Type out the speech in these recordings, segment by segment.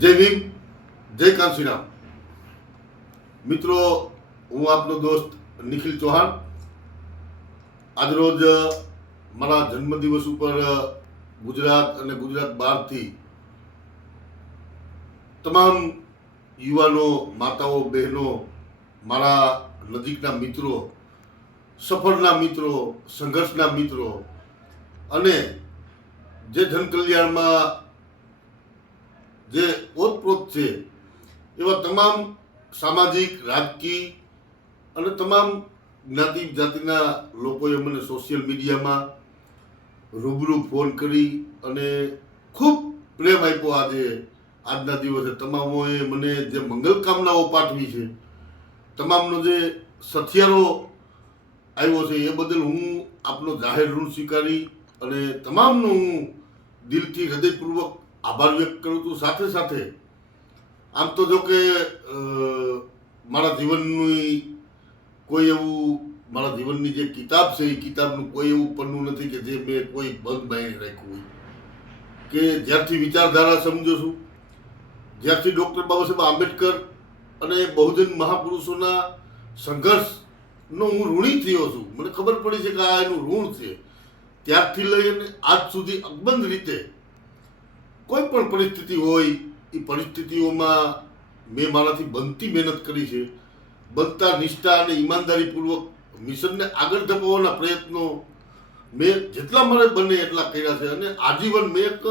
જય ભીમ, જય કાંશીરામ. મિત્રો, હું આપનો દોસ્ત નિખિલ ચૌહાણ. આજરોજ મારા જન્મદિવસ ઉપર ગુજરાત અને ગુજરાત બહારથી તમામ યુવાનો, માતાઓ, બહેનો, મારા નજીકના મિત્રો, સફરના મિત્રો, સંઘર્ષના મિત્રો અને જે જનકલ્યાણમાં જે ઓતપ્રોત છે એવા તમામ સામાજિક, રાજકીય અને તમામ જ્ઞાતિ જાતિના લોકોએ મને સોશિયલ મીડિયામાં રૂબરૂ ફોન કરી અને ખૂબ પ્રેમ આપ્યો. આજના દિવસે તમામોએ મને જે મંગલ કામનાઓ પાઠવી છે, તમામનો જે સથિયારો આવ્યો છે, એ બદલ હું આપનો જાહેર ઋણ સ્વીકારી અને તમામનો હું દિલથી હૃદયપૂર્વક આભાર વ્યક્ત કરું છું. સાથે સાથે આમ તો જો કે મારા જીવનની જે કિતાબ છે એ કિતાબનું કોઈ એવું પન્નું નથી કે જે મેં કોઈ બંધ બાંધી રાખ્યું હોય. કે જ્યારથી વિચારધારા સમજો છું, જ્યારથી ડૉક્ટર બાબા સાહેબ આંબેડકર અને બહુજન મહાપુરુષોના સંઘર્ષનો હું ઋણી થયો છું, મને ખબર પડી છે કે આ એનું ઋણ છે, ત્યારથી લઈને આજ સુધી અકબંધ રીતે કોઈ પણ પરિસ્થિતિ હોય એ પરિસ્થિતિઓમાં મેં મારાથી બનતી મહેનત કરી છે. બનતા નિષ્ઠા અને ઈમાનદારીપૂર્વક મિશનને આગળ ધપાવવાના પ્રયત્નો મેં જેટલા મને બને એટલા કર્યા છે. અને આજીવન મેં એક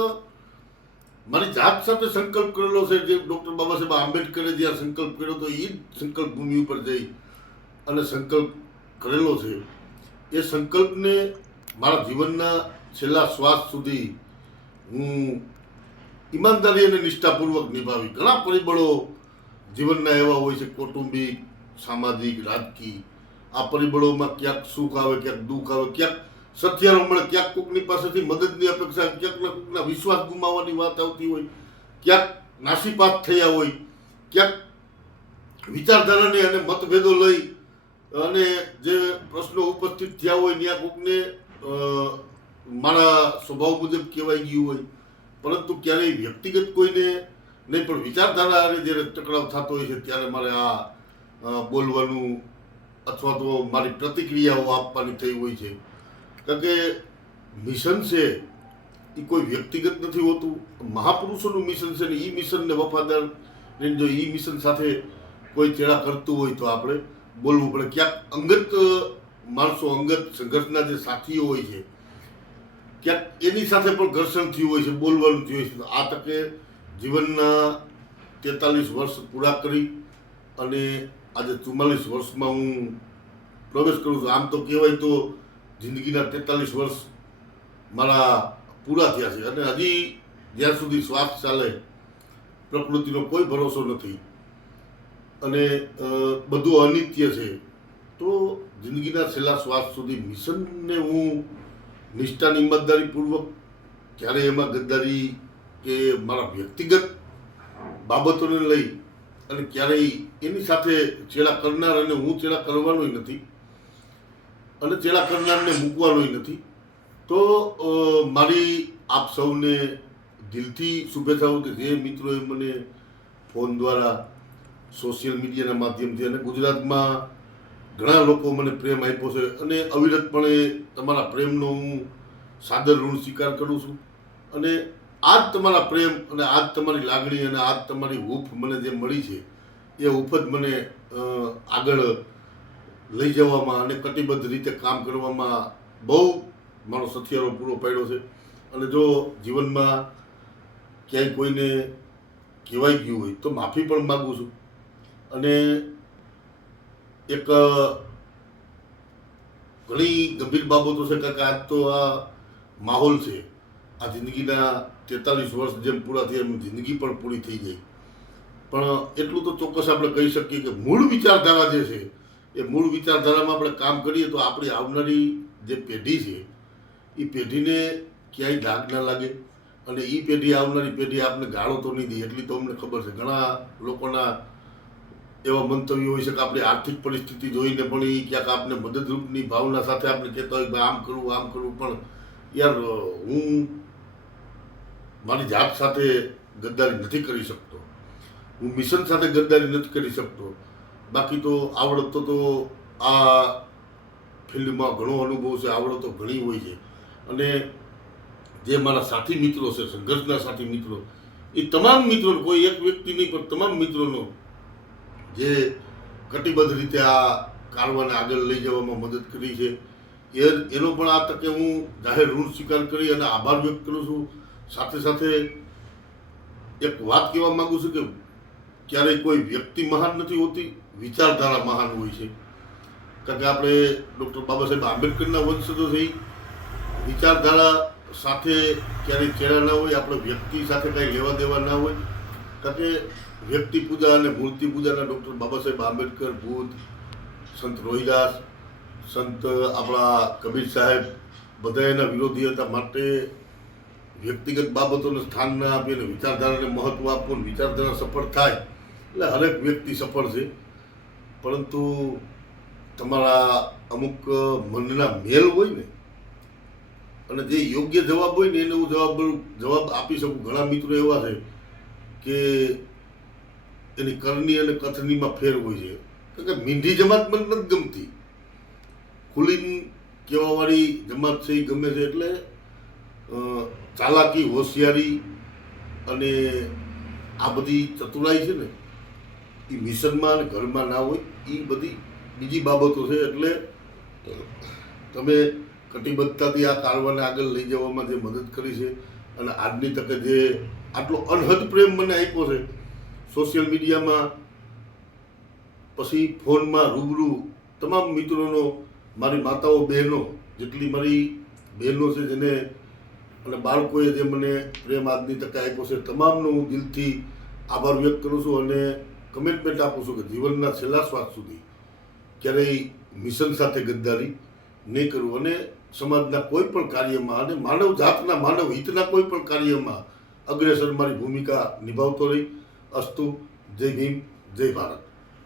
મારી જાત સાથે સંકલ્પ કરેલો છે, જે ડૉક્ટર બાબા સાહેબ આંબેડકરે જ્યાં સંકલ્પ કર્યો હતો એ જ સંકલ્પ ભૂમિ ઉપર જઈ અને સંકલ્પ કરેલો છે. એ સંકલ્પને મારા જીવનના છેલ્લા શ્વાસ સુધી હું ઈમાનદારી અને નિષ્ઠાપૂર્વક નિભાવી. ઘણા પરિબળો જીવનના એવા હોય છે, કૌટુંબિક, સામાજિક, રાજકીય. આ પરિબળોમાં ક્યાંક સુખ આવે, ક્યાંક દુઃખ આવે, ક્યાંક સથિયારો મળે, ક્યાંક કોકની પાસેથી મદદની અપેક્ષા, ક્યાંકના કોકના વિશ્વાસ ગુમાવવાની વાત આવતી હોય, ક્યાંક નાસીપાત થયા હોય, ક્યાંક વિચારધારાને અને મતભેદો લઈ અને જે પ્રશ્નો ઉપસ્થિત થયા હોય ત્યાં કોકને મારા સ્વભાવ મુજબ કહેવાઈ ગયું હોય. પરંતુ ક્યારેય વ્યક્તિગત કોઈને નહીં, પણ વિચારધારા જ્યારે ટકરાવ થતો હોય છે ત્યારે મારે આ બોલવાનું અથવા તો મારી પ્રતિક્રિયાઓ આપવાની થઈ હોય છે. કારણ કે મિશન છે એ કોઈ વ્યક્તિગત નથી હોતું, મહાપુરુષોનું મિશન છે ને એ મિશનને વફાદાર રહીને જો એ મિશન સાથે કોઈ ચેડા કરતું હોય તો આપણે બોલવું પડે. ક્યાંક અંગત માણસો, અંગત સંઘર્ષના જે સાથીઓ હોય છે, ક્યાંક એની સાથે પણ ઘર્ષણ થયું હોય છે, બોલવાનું થયું હોય છે. આ તકે જીવનના 43 વર્ષ પૂરા કરી અને આજે 44 વર્ષમાં હું પ્રવેશ કરું છું. આમ તો કહેવાય તો જિંદગીના 43 વર્ષ મારા પૂરા થયા છે અને હજી જ્યાં સુધી શ્વાસ ચાલે પ્રકૃતિનો કોઈ ભરોસો નથી અને બધું અનિત્ય છે. તો જિંદગીના છેલ્લા શ્વાસ સુધી મિશનને હું નિષ્ઠાની ઈમાનદારીપૂર્વક, ક્યારેય એમાં ગદ્દારી કે મારા વ્યક્તિગત બાબતોને લઈ અને ક્યારેય એની સાથે ચેડા કરનાર અને હું ચેડા કરવાનોય નથી અને ચેડા કરનારને મૂકવાનોય નથી. તો મારી આપ સૌને દિલથી શુભેચ્છાઓ કે જે મિત્રોએ મને ફોન દ્વારા, સોશિયલ મીડિયાના માધ્યમથી અને ગુજરાતમાં ઘણા લોકો મને પ્રેમ આપ્યો છે અને અવિરતપણે તમારા પ્રેમનો હું સાદર ઋણ સ્વીકાર કરું છું. અને આજ તમારા પ્રેમ અને આજ તમારી લાગણી અને આજ તમારી હૂંફ મને જે મળી છે એ હૂંફ જ મને આગળ લઈ જવામાં અને કટિબદ્ધ રીતે કામ કરવામાં બહુ મારો સથિયારો પૂરો પાડ્યો છે. અને જો જીવનમાં ક્યાંય કોઈને કહેવાઈ ગયું હોય તો માફી પણ માગું છું. અને એક ઘણી ગંભીર બાબતો છે, કારણ કે આજ તો આ માહોલ છે, આ જિંદગીના 43 વર્ષ જેમ પૂરા થયા એમ જિંદગી પણ પૂરી થઈ જાય. પણ એટલું તો ચોક્કસ આપણે કહી શકીએ કે મૂળ વિચારધારા જે છે એ મૂળ વિચારધારામાં આપણે કામ કરીએ તો આપણી આવનારી જે પેઢી છે એ પેઢીને ક્યાંય ડાઘ ના લાગે અને એ પેઢી, આવનારી પેઢી આપણે ગાળો તો નહીં દે એટલી તો અમને ખબર છે. ઘણા લોકોના એવા મંતવ્યો હોય છે કે આપણી આર્થિક પરિસ્થિતિ જોઈને પણ એ ક્યાંક આપણે મદદરૂપની ભાવના સાથે આપણે કહેતા હોય કે આમ કરવું આમ કરવું. પણ યાર, હું મારી જાત સાથે ગદ્દારી નથી કરી શકતો, હું મિશન સાથે ગદ્દારી નથી કરી શકતો. બાકી તો આવડતો તો આ ફિલ્ડમાં ઘણો અનુભવ છે, આવડતો ઘણી હોય છે. અને જે મારા સાથી મિત્રો છે, સંઘર્ષના સાથી મિત્રો, એ તમામ મિત્રો, કોઈ એક વ્યક્તિ નહીં પણ તમામ મિત્રોનો જે કટિબદ્ધ રીતે આ કારવાને આગળ લઈ જવામાં મદદ કરી છે, એનો પણ આ તકે હું જાહેર ઋણ સ્વીકાર કરી અને આભાર વ્યક્ત કરું છું. સાથે સાથે એક વાત કહેવા માગું છું કે ક્યારેય કોઈ વ્યક્તિ મહાન નથી હોતી, વિચારધારા મહાન હોય છે. કારણ કે આપણે ડૉક્ટર બાબા સાહેબ આંબેડકરના વંશજો થઈ, વિચારધારા સાથે ક્યારેય ચેડા ના હોય, આપણે વ્યક્તિ સાથે કાંઈ લેવા દેવા ના હોય. કારણ કે વ્યક્તિ પૂજા અને મૂર્તિ પૂજાના ડૉક્ટર બાબા સાહેબ આંબેડકર, બુદ્ધ, સંત રોહિદાસ, સંત આપણા કબીર સાહેબ બધા એના વિરોધી હતા. માટે વ્યક્તિગત બાબતોને સ્થાન ના આપી અને વિચારધારાને મહત્ત્વ આપવું, વિચારધારા સફળ થાય એટલે હરેક વ્યક્તિ સફળ છે. પરંતુ તમારા અમુક મનના મેલ હોય ને, અને જે યોગ્ય જવાબ હોય ને એને હું જવાબ આપી શકું. ઘણા મિત્રો એવા છે કે એની કરની અને કથનીમાં ફેર હોય છે. કારણ કે મીંઢી જમાત મને નથી ગમતી, ખુલીને કહેવાવાળી જમાત છે એ ગમે છે. એટલે ચાલાકી, હોશિયારી અને આ બધી ચતુરાઈ છે ને, એ મિશનમાં અને ઘરમાં ના હોય, એ બધી બીજી બાબતો છે. એટલે તમે કટિબદ્ધતાથી આ કારવાને આગળ લઈ જવામાં જે મદદ કરી છે, અને આજની તકે જે આટલો અનહદ પ્રેમ મને આપ્યો છે, સોશિયલ મીડિયામાં, પછી ફોનમાં, રૂબરૂ, તમામ મિત્રોનો, મારી માતાઓ, બહેનો, જેટલી મારી બહેનો છે જેને અને બાળકોએ જે મને પ્રેમ આજની તકે આપ્યો છે, તમામનો હું દિલથી આભાર વ્યક્ત કરું છું. અને કમિટમેન્ટ આપું છું કે જીવનના છેલ્લા શ્વાસ સુધી ક્યારેય મિશન સાથે ગદ્દારી નહીં કરવું, અને સમાજના કોઈ પણ કાર્યમાં અને માનવ જાતના, માનવ હિતના કોઈ પણ કાર્યમાં અગ્રેસર મારી ભૂમિકા નિભાવતો રહી. અસ્તુ. જય ભીમ, જય ભારત.